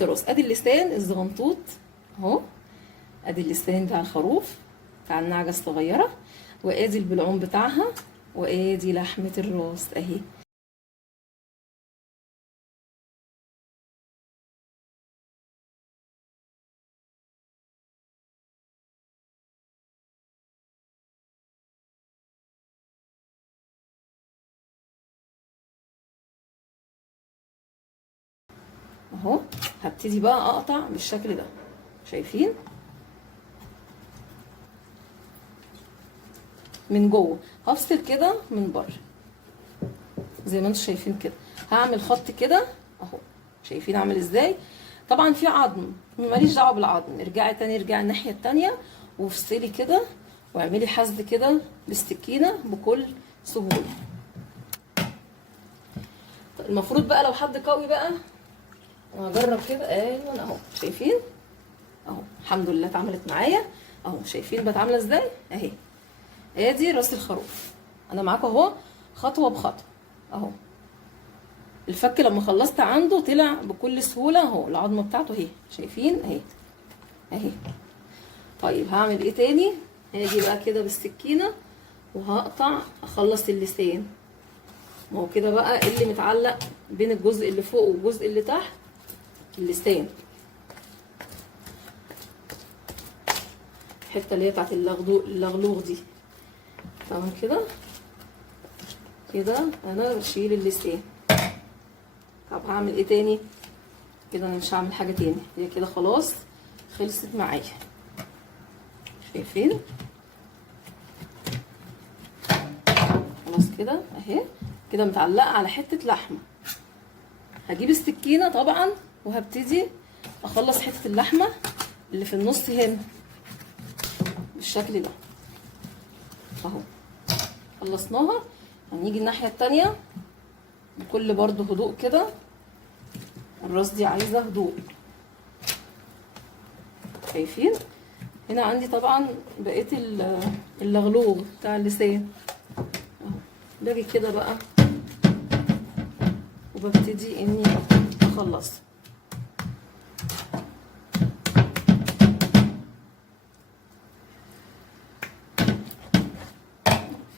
الراس. ادي اللسان الزغنطوط اهو، ادي اللسان بتاع الخروف بتاع النعجه الصغيره، وادي البلعوم بتاعها، وادي لحمه الراس اهي. اهو هبتدي بقى اقطع بالشكل ده، شايفين من جوه، هفصل كده من بره زي ما انتم شايفين كده. هعمل خط كده اهو، شايفين عامل ازاي؟ طبعا في عظم، ماليش دعوه بالعظم، ارجعي تاني، ارجعي الناحيه التانيه وافصلي كده واعملي حشد كده بالسكينه بكل سهوله. المفروض بقى لو حد قوي بقى، هجرب كده ايوه اهو، شايفين اهو، الحمد لله اتعملت معايا اهو، شايفين بقت عامله ازاي اهي. ادي راس الخروف، انا معاكم اهو خطوه بخطوه اهو. الفك لما خلصت عنده طلع بكل سهوله اهو، العظمه بتاعته اهي، شايفين اهي اهي. طيب هعمل ايه تاني؟ هاجي بقى كده بالسكينه وهقطع، اخلص اللسان. ما هو كده بقى اللي متعلق بين الجزء اللي فوق والجزء اللي تحت اللسان، الحته اللي هي بتاعت اللغلوغ دي. تمام كده كده انا بشيل اللسان. طب هعمل ايه تاني؟ كده انا مش هعمل حاجه تاني، هي كده خلاص خلصت معايا، شايفين خلاص كده اهي، كده متعلقه على حته لحمه. هجيب السكينه طبعا وهبتدي اخلص حته اللحمه اللي في النص هنا بالشكل ده اهو. خلصناها، هنيجي الناحيه التانيه بكل برضو هدوء كده. الراس دي عايزه هدوء، شايفين هنا عندي طبعا بقيه اللغلوغ بتاع اللسان اهو. باجي كده بقى وببتدي اني اخلص.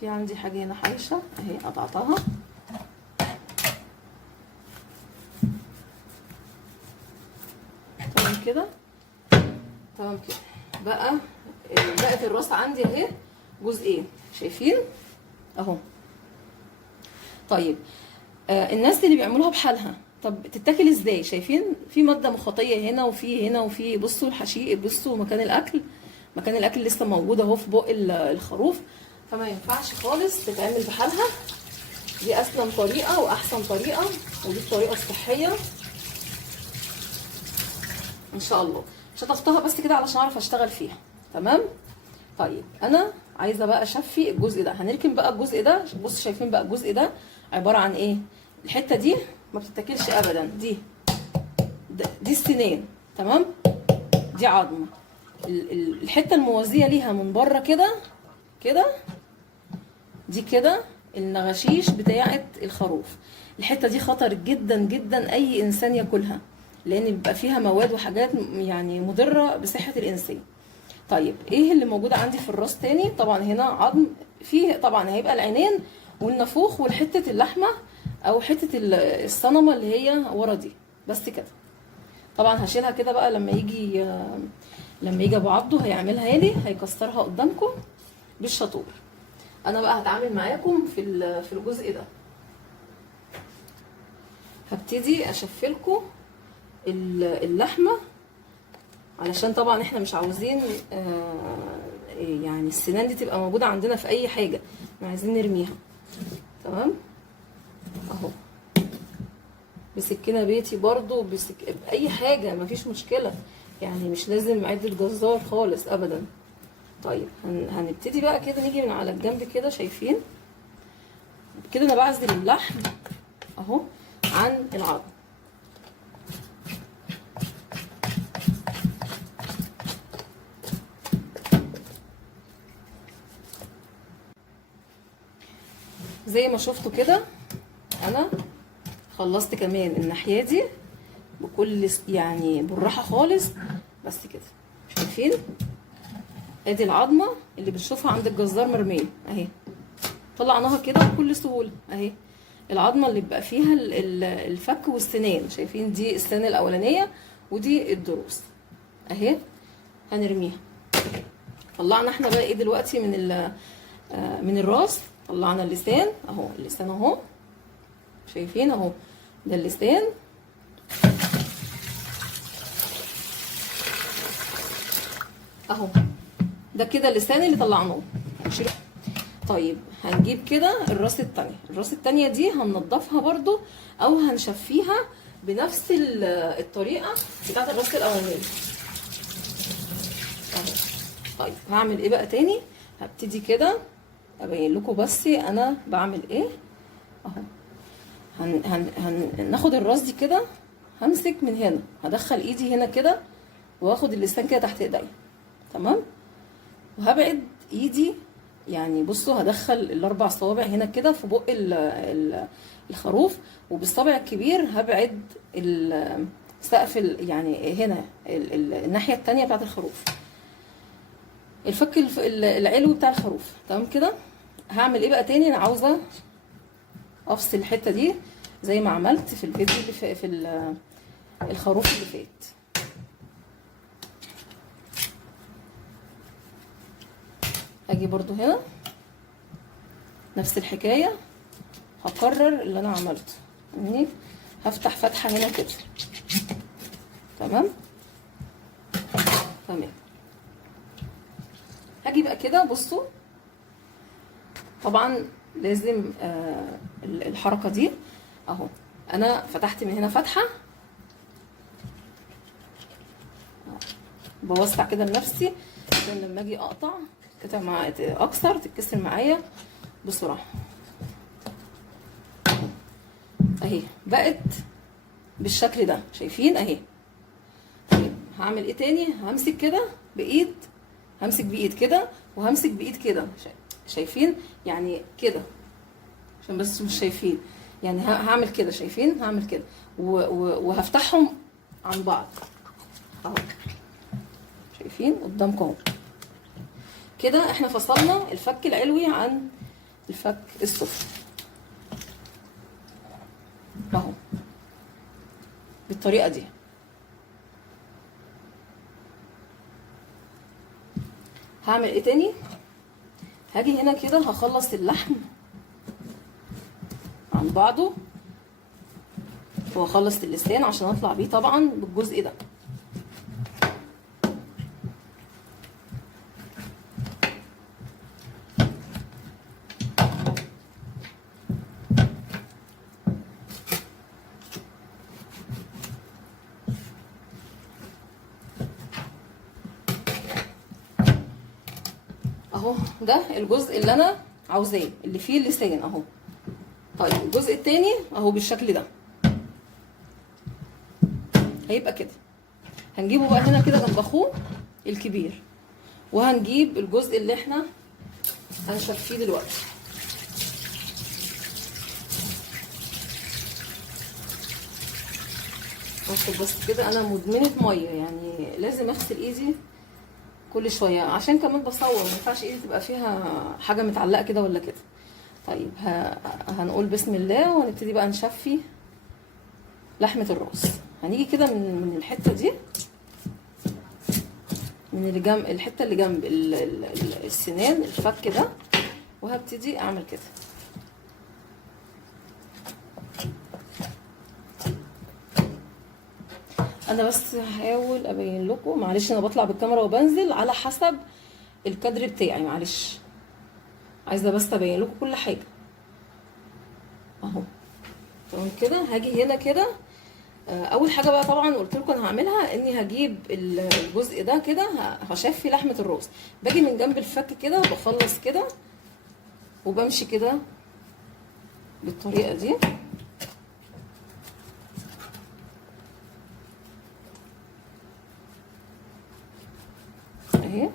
في عندي حاجه هنا حايشه اهي، قطعتها تمام كده تمام كده. بقى بقت الراس عندي اهي جزئين، شايفين اهو. طيب الناس اللي بيعملوها بحالها، طب تتاكل ازاي؟ شايفين في ماده مخاطيه هنا وفي هنا وفي، بصوا الحشيق، بصوا مكان الاكل، مكان الاكل لسه موجود اهو في بق الخروف، فما ينفعش خالص تتعمل بحالها. دي اسلم طريقه واحسن طريقه، ودي الطريقه الصحيه ان شاء الله. شطفتها بس كده علشان اعرف اشتغل فيها، تمام. طيب انا عايزه بقى اشفي الجزء ده، هنركن بقى الجزء ده. بص شايفين بقى الجزء ده عباره عن ايه؟ الحته دي ما بتتاكلش ابدا، دي السنان، تمام. دي عظمه، الحته الموازيه ليها من بره كده كده، دي كده النغشيش بتاعه الخروف. الحته دي خطر جدا جدا اي انسان ياكلها، لان بيبقى فيها مواد وحاجات يعني مضره بصحه الانسان. طيب ايه اللي موجود عندي في الراس تاني؟ طبعا هنا عظم، فيه طبعا هيبقى العينين والنافوخ والحته اللحمه او حته الصنمه اللي هي ورا دي، بس كده. طبعا هشيلها كده بقى لما يجي ابو عبده هيعملها لي، هيكسرها قدامكم بالشطور. انا بقى هتعامل معاكم في الجزء ده. هبتدي اشفلكم اللحمه، علشان طبعا احنا مش عاوزين يعني السنان دي تبقى موجوده عندنا في اي حاجه، احنا عايزين نرميها، تمام اهو. بسكينه بيتي برضو، باي حاجه مفيش مشكله، يعني مش لازم عده جزار خالص ابدا. طيب هنبتدي بقى كده نيجي من على الجنب كده، شايفين كده انا بعزل اللحم اهو عن العظم. زي ما شفتوا كده انا خلصت كمان الناحيه دي بكل يعني بالراحه خالص. بس كده شايفين؟ ادي العظمه اللي بنشوفها عند الجزار مرميه اهي، طلعناها كده بكل سهوله اهي. العظمه اللي بيبقى فيها الفك والسنان، شايفين؟ دي السنان الاولانيه ودي الضروس اهي، هنرميها. طلعنا احنا بقى ايه دلوقتي من الراس؟ طلعنا اللسان اهو، اللسان اهو، شايفين اهو، ده اللسان اهو، ده كده اللسان اللي طلعناه. طيب هنجيب كده الراس التانية. الراس التانية دي هننضفها برضو او هنشفيها بنفس الطريقة بتاعت الراس الاولانية اهو. طيب هعمل ايه بقى تاني؟ هبتدي كده ابين لكم بس انا بعمل ايه اهو. هناخد الراس دي كده، همسك من هنا، هدخل ايدي هنا كده واخد اللسان كده تحت ايديا، تمام؟ وهبعد ايدي، يعني بصوا هدخل الاربع صوابع هنا كده في بق الخروف، وبالصابع الكبير هبعد سقف يعني هنا الناحيه التانية بتاعت الخروف، الفك العلوي بتاع الخروف، تمام كده؟ هعمل ايه بقى تاني؟ انا عاوزه افصل الحته دي زي ما عملت في الفيديو اللي في الخروف اللي فات. اجي برضو هنا نفس الحكايه، هكرر اللي انا عملته، يعني هفتح فتحه هنا كده، تمام تمام. هاجي بقى كده، بصوا طبعا لازم الحركه دي اهو، انا فتحت من هنا فتحه، بوسع كده لنفسي عشان لما اجي اقطع اكسر تتكسر معايا بسرعه اهي، بقت بالشكل ده، شايفين اهي. طيب هعمل ايه تاني؟ همسك كده بايد، همسك بايد كده وهمسك بايد كده، شايفين؟ يعني كده عشان بس مش شايفين، يعني هعمل كده، شايفين؟ هعمل كده وهفتحهم عن بعض اهو، شايفين قدامكم اهو. كده احنا فصلنا الفك العلوي عن الفك السفلي اهو بالطريقه دي. هعمل ايه تاني؟ هاجي هنا كده هخلص اللحم عن بعضه، واخلص اللسان عشان اطلع بيه طبعا بالجزء ده. اهو ده الجزء اللي انا عاوزاه اللي فيه اللسان اهو. طيب الجزء التاني اهو بالشكل ده هيبقى كده. هنجيبه بقى هنا كده جنب اخوه الكبير، وهنجيب الجزء اللي احنا هنشفيه دلوقتي. بس كده انا مدمنه ميه، يعني لازم اغسل ايدي كل شويه عشان كمان بصور، ما ينفعش ايدي تبقى فيها حاجه متعلقه كده ولا كده. طيب هنقول بسم الله وهنبتدي بقى نشفي لحمه الراس. هنيجي كده من الحته دي، من اللي جنب الحته اللي جنب السنان الفك ده، وهبتدي اعمل كده. انا بس هحاول ابين لكم، معلش انا بطلع بالكاميرا وبنزل على حسب الكادر بتاعي، معلش عايزه بس ابين لكم كل حاجه اهو، تمام كده. هاجي هنا كده، اول حاجه بقى طبعا قلت لكم انا هعملها اني هجيب الجزء ده كده هشفي لحمه الراس، باجي من جنب الفك كده بخلص كده وبمشي كده بالطريقه دي اهي،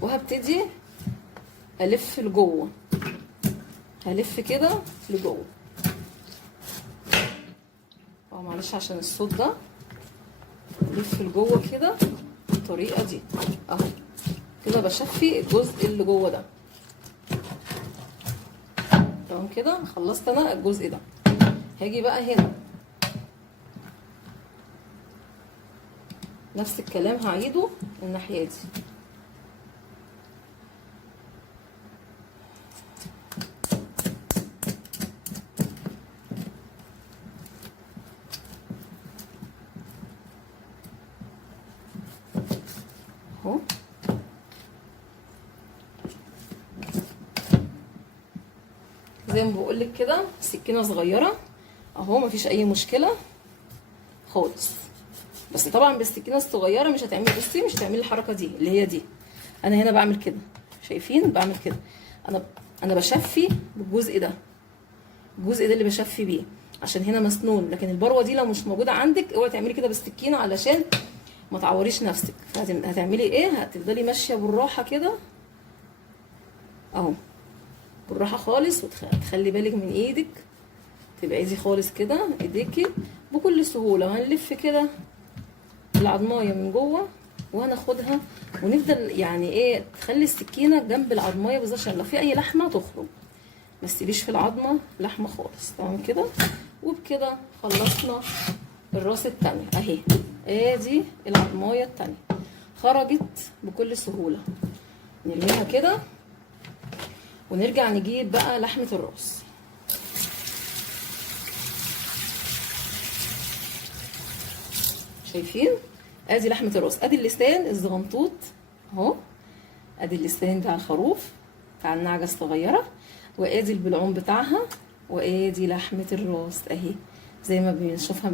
وهبتدي الف لجوه، هلف كده لجوه اه معلش عشان الصوت ده. لف لجوه كده بالطريقه دي اهو كده، بشفي الجزء اللي جوه ده. تمام كده، خلصت انا الجزء ده. هاجي بقى هنا نفس الكلام هعيده الناحيه دي. اهو زي ما بقولك كده، سكينه صغيره اهو، مفيش اي مشكله خالص. بس طبعا بالسكينه الصغيره مش هتعملي، بصي مش هتعملي الحركه دي اللي هي دي. انا هنا بعمل كده، شايفين بعمل كده. انا بشفي بالجزء ده، الجزء ده اللي بشفي بيه عشان هنا مسنون. لكن البروه دي لو مش موجوده عندك اوعي تعملي كده بالسكينه علشان ما تعوريش نفسك. هتعملي ايه؟ هتفضلي ماشيه بالراحه كده اهو، بالراحه خالص، وتخلي بالك من ايدك، تبعدي خالص كده ايديكي بكل سهوله. وهنلف كده العضمايه من جوه وهناخدها، ونفضل يعني ايه، تخلي السكينه جنب العضمايه بالظبط عشان لو في اي لحمه تخرج، ما تسيبيش في العظمه لحمه خالص. تمام كده. وبكده خلصنا الراس التانية اهي. ادي العضمايه التانية خرجت بكل سهوله. نرميها كده ونرجع نجيب بقى لحمه الراس. شايفين؟ ادي لحمه الراس، ادي اللسان الزغنطوط اهو، ادي اللسان بتاع الخروف بتاع النعجه الصغيره، وادي البلعوم بتاعها، وادي لحمه الراس اهي زي ما بنشوفها